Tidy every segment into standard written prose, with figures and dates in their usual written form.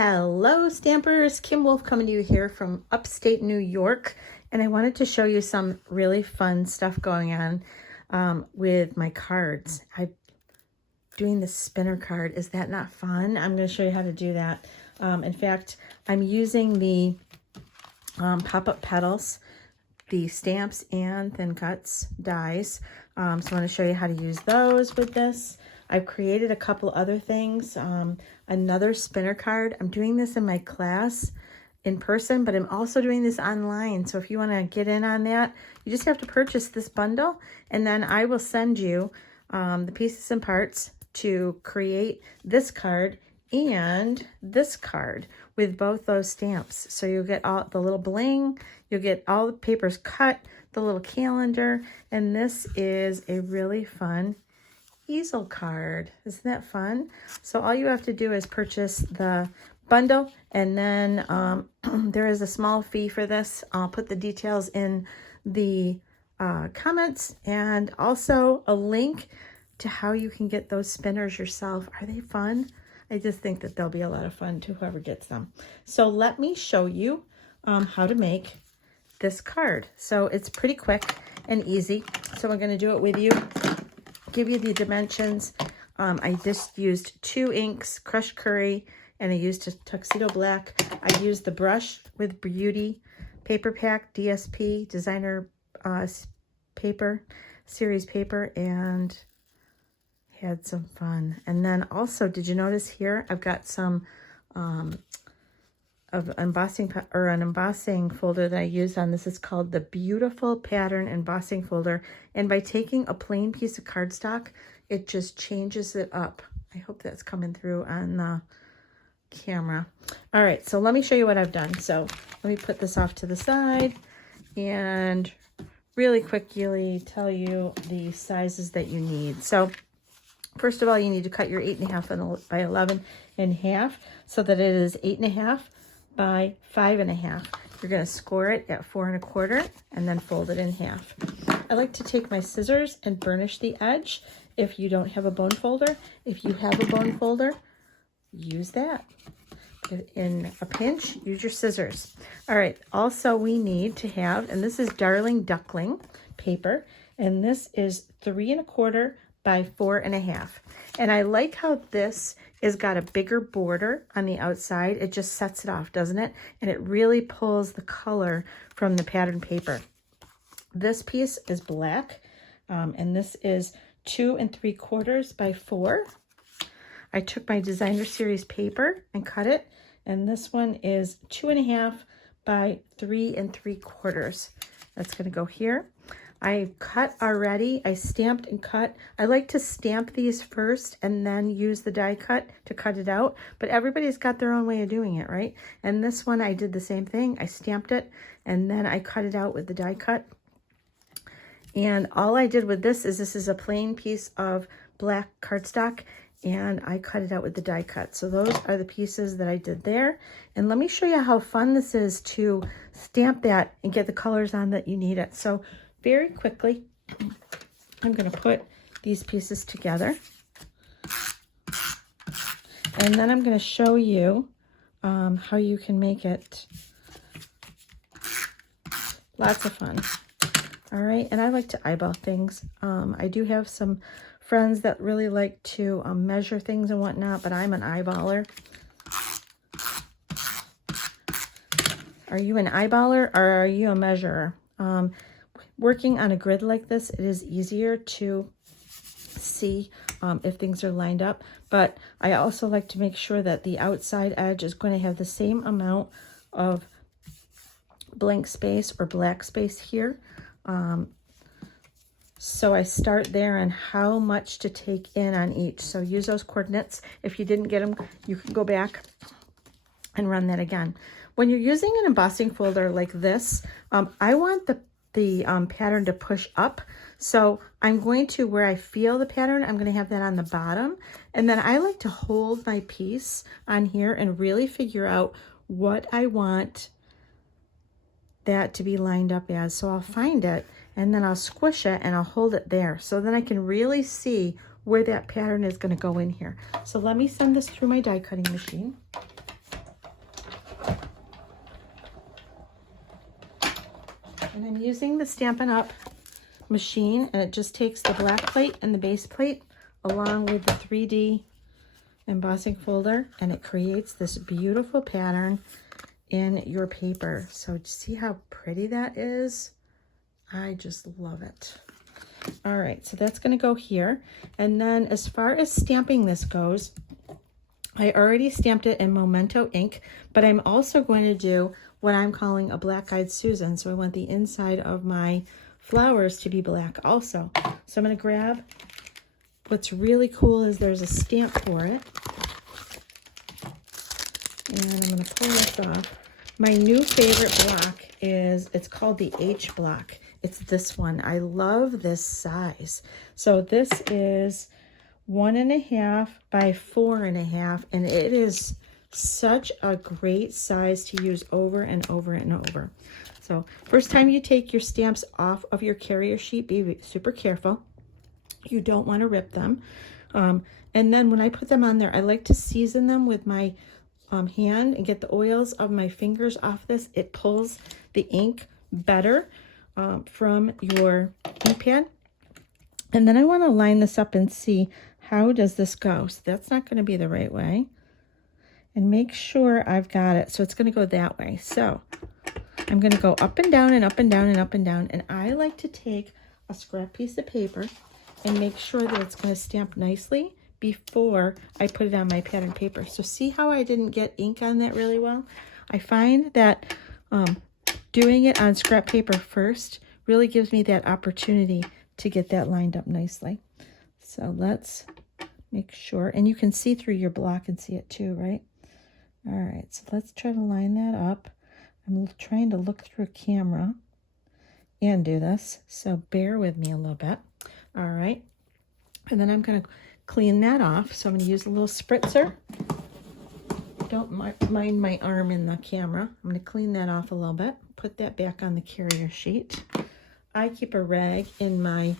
Hello Stampers, Kim Wolf coming to you here from upstate New York, and I wanted to show you some really fun stuff going on with my cards. I'm doing the spinner card. Is that not fun? I'm going to show you how to do that. In fact, I'm using the Pop-Up Petals, the stamps and thin cuts dies. So I want to show you how to use those with this. I've created a couple other things. Another spinner card. I'm doing this in my class in person, but I'm also doing this online. So if you want to get in on that, you just have to purchase this bundle, and then I will send you the pieces and parts to create this card and this card with both those stamps. So you'll get all the little bling, you'll get all the papers cut, the little calendar, and this is a really fun easel card. Isn't that fun? So all you have to do is purchase the bundle, and then there is a small fee for this. I'll put the details in the comments, and also a link to how you can get those spinners yourself. Are they fun? I just think that they'll be a lot of fun to whoever gets them. So let me show you how to make this card. So it's pretty quick and easy. So I'm going to do it with you. Give you the dimensions. I just used 2 inks, crushed curry, and I used a tuxedo black. I used the brush with Beauty Paper Pack DSP designer paper, series paper, and had some fun. And then also, did you notice here I've got some of embossing or an embossing folder that I use on this. Is called the Beautiful Pattern Embossing Folder, and by taking a plain piece of cardstock, it just changes it up. I hope that's coming through on the camera. All right, so let me show you what I've done. So let me put this off to the side and really quickly tell you the sizes that you need. So first of all, you need to cut your 8.5 by 11 in half so that it is 8.5 by 5.5. You're going to score it at 4 1/4 and then fold it in half. I like to take my scissors and burnish the edge if you don't have a bone folder. If you have a bone folder, use that. In a pinch, use your scissors. All right, also we need to have, and this is Darling Duckling paper, and this is 3 1/4 by 4 1/2. And I like how this has got a bigger border on the outside. It just sets it off, doesn't it? And it really pulls the color from the pattern paper. This piece is black, and this is 2 3/4 by 4. I took my designer series paper and cut it, and this one is 2 1/2 by 3 3/4. That's going to go here. I cut already. I stamped and cut. I like to stamp these first and then use the die cut to cut it out, but everybody's got their own way of doing it, right? And this one I did the same thing. I stamped it and then I cut it out with the die cut. And all I did with this is a plain piece of black cardstock, and I cut it out with the die cut. So those are the pieces that I did there. And let me show you how fun this is to stamp that and get the colors on that you need it. So very quickly, I'm going to put these pieces together, and then I'm going to show you how you can make it lots of fun. All right, and I like to eyeball things. I do have some friends that really like to measure things and whatnot, but I'm an eyeballer. Are you an eyeballer or are you a measurer? Working on a grid like this, it is easier to see if things are lined up, but I also like to make sure that the outside edge is going to have the same amount of blank space or black space here. So I start there on how much to take in on each. So use those coordinates. If you didn't get them, you can go back and run that again. When you're using an embossing folder like this, I want the pattern to push up. So I'm going to, where I feel the pattern, I'm going to have that on the bottom. And then I like to hold my piece on here and really figure out what I want that to be lined up as. So I'll find it and then I'll squish it and I'll hold it there. So then I can really see where that pattern is going to go in here. So let me send this through my die cutting machine. And I'm using the Stampin' Up! Machine, and it just takes the black plate and the base plate along with the 3D embossing folder, and it creates this beautiful pattern in your paper. So see how pretty that is? I just love it. All right, so that's going to go here. And then as far as stamping this goes, I already stamped it in Memento ink, but I'm also going to do what I'm calling a Black Eyed Susan. So I want the inside of my flowers to be black also. So I'm going to grab, what's really cool is there's a stamp for it. And I'm going to pull this off. My new favorite block is, it's called the H block. It's this one. I love this size. So this is 1.5 by 4.5, and it is such a great size to use over and over and over. So first time you take your stamps off of your carrier sheet, be super careful. You don't want to rip them. And then when I put them on there, I like to season them with my hand and get the oils of my fingers off this. It pulls the ink better from your ink pad. And then I want to line this up and see how does this go. So that's not going to be the right way. And make sure I've got it. So it's going to go that way. So I'm going to go up and down and up and down and up and down. And I like to take a scrap piece of paper and make sure that it's going to stamp nicely before I put it on my pattern paper. So see how I didn't get ink on that really well? I find that doing it on scrap paper first really gives me that opportunity to get that lined up nicely. So let's make sure, and you can see through your block and see it too, right? All right, so let's try to line that up. I'm trying to look through a camera and do this, so bear with me a little bit. All right, and then I'm going to clean that off. So I'm going to use a little spritzer. Don't mind my arm in the camera. I'm going to clean that off a little bit. Put that back on the carrier sheet. I keep a rag in my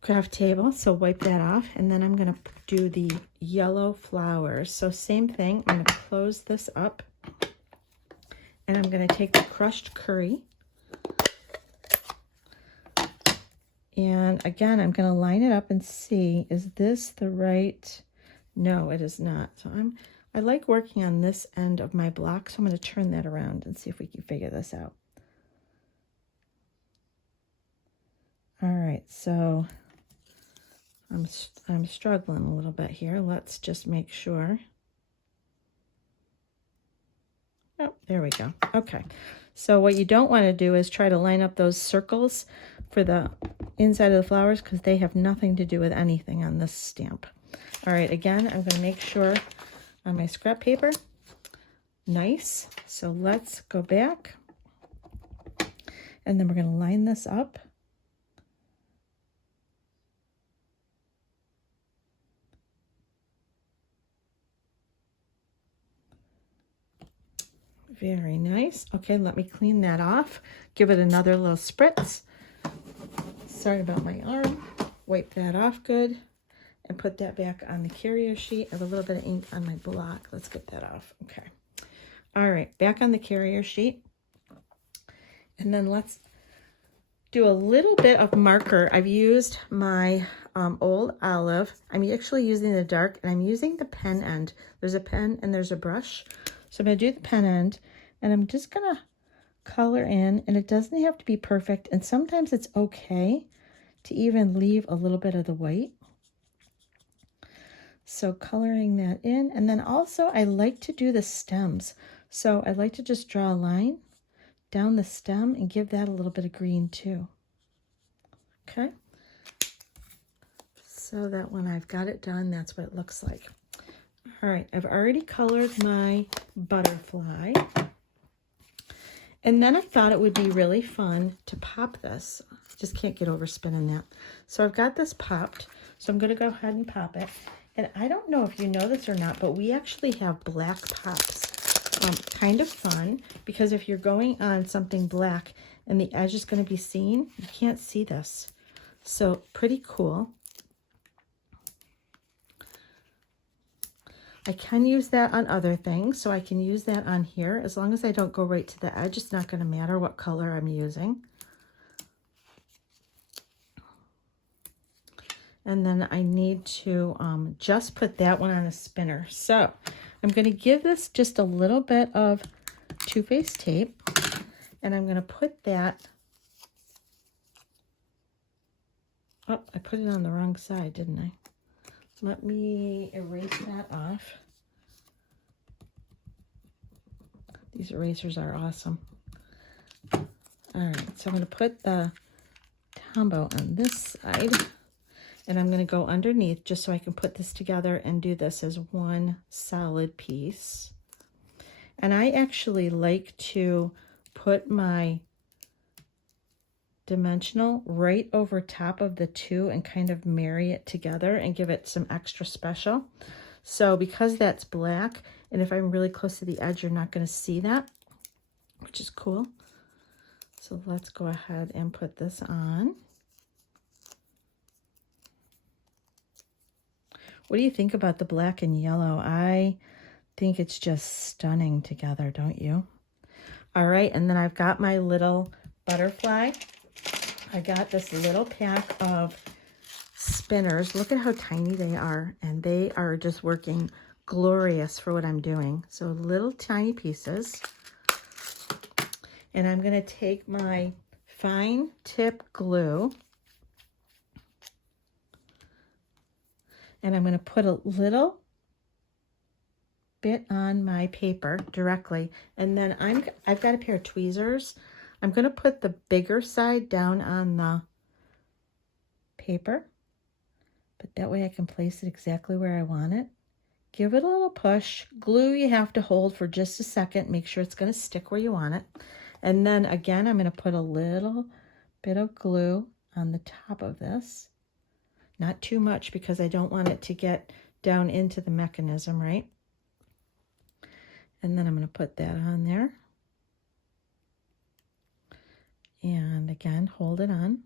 craft table, so wipe that off. And then I'm going to do the yellow flowers. So same thing. I'm going to close this up. And I'm going to take the crushed curry. And again, I'm going to line it up and see, is this the right? No, it is not. So I like working on this end of my block, so I'm going to turn that around and see if we can figure this out. All right, so I'm struggling a little bit here. Let's just make sure. Oh, there we go. Okay. So what you don't want to do is try to line up those circles for the inside of the flowers, because they have nothing to do with anything on this stamp. All right, again, I'm going to make sure on my scrap paper, nice. So let's go back, and then we're going to line this up. Very nice. Okay, let me clean that off. Give it another little spritz. Sorry about my arm. Wipe that off good and put that back on the carrier sheet. I have a little bit of ink on my block. Let's get that off. Okay. All right, back on the carrier sheet. And then let's do a little bit of marker. I've used my old olive. I'm actually using the dark, and I'm using the pen end. There's a pen and there's a brush. So I'm going to do the pen end, and I'm just going to color in, and it doesn't have to be perfect, and sometimes it's okay to even leave a little bit of the white. So coloring that in, and then also I like to do the stems. So I like to just draw a line down the stem and give that a little bit of green too. Okay. So that when I've got it done, that's what it looks like. All right, I've already colored my butterfly. And then I thought it would be really fun to pop this. Just can't get over spinning that. So I've got this popped. So I'm going to go ahead and pop it. And I don't know if you know this or not, but we actually have black pops. Kind of fun, because if you're going on something black and the edge is going to be seen, you can't see this. So pretty cool. I can use that on other things, so I can use that on here. As long as I don't go right to the edge, it's not going to matter what color I'm using. And then I need to just put that one on a spinner. So I'm going to give this just a little bit of Too Faced tape, and I'm going to put that, oh, I put it on the wrong side, didn't I? Let me erase that off. These erasers are awesome. All right, so I'm going to put the Tombow on this side, and I'm going to go underneath just so I can put this together and do this as one solid piece. And I actually like to put my dimensional right over top of the two and kind of marry it together and give it some extra special. So because that's black, and if I'm really close to the edge, you're not going to see that, which is cool. So let's go ahead and put this on. What do you think about the black and yellow? I think it's just stunning together, don't you? All right, and then I've got my little butterfly. I got this little pack of spinners. Look at how tiny they are, and they are just working glorious for what I'm doing. So little tiny pieces. And I'm going to take my fine tip glue, and I'm going to put a little bit on my paper directly, and then I've got a pair of tweezers. I'm going to put the bigger side down on the paper, but that way I can place it exactly where I want it. Give it a little push. Glue you have to hold for just a second. Make sure it's going to stick where you want it. And then again, I'm going to put a little bit of glue on the top of this. Not too much because I don't want it to get down into the mechanism, right? And then I'm going to put that on there. And again, hold it on.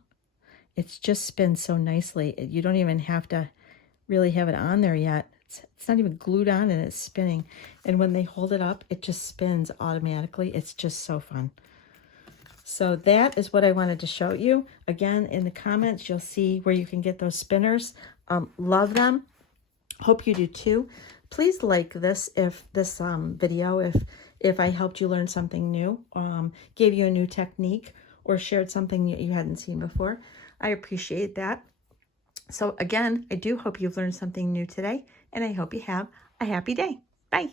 It's just spins so nicely. You don't even have to really have it on there yet. It's not even glued on and it's spinning. And when they hold it up, it just spins automatically. It's just so fun. So that is what I wanted to show you. Again, in the comments, you'll see where you can get those spinners. Love them. Hope you do too. Please like this video if I helped you learn something new, gave you a new technique, or shared something you hadn't seen before. I appreciate that. So again, I do hope you've learned something new today, and I hope you have a happy day. Bye.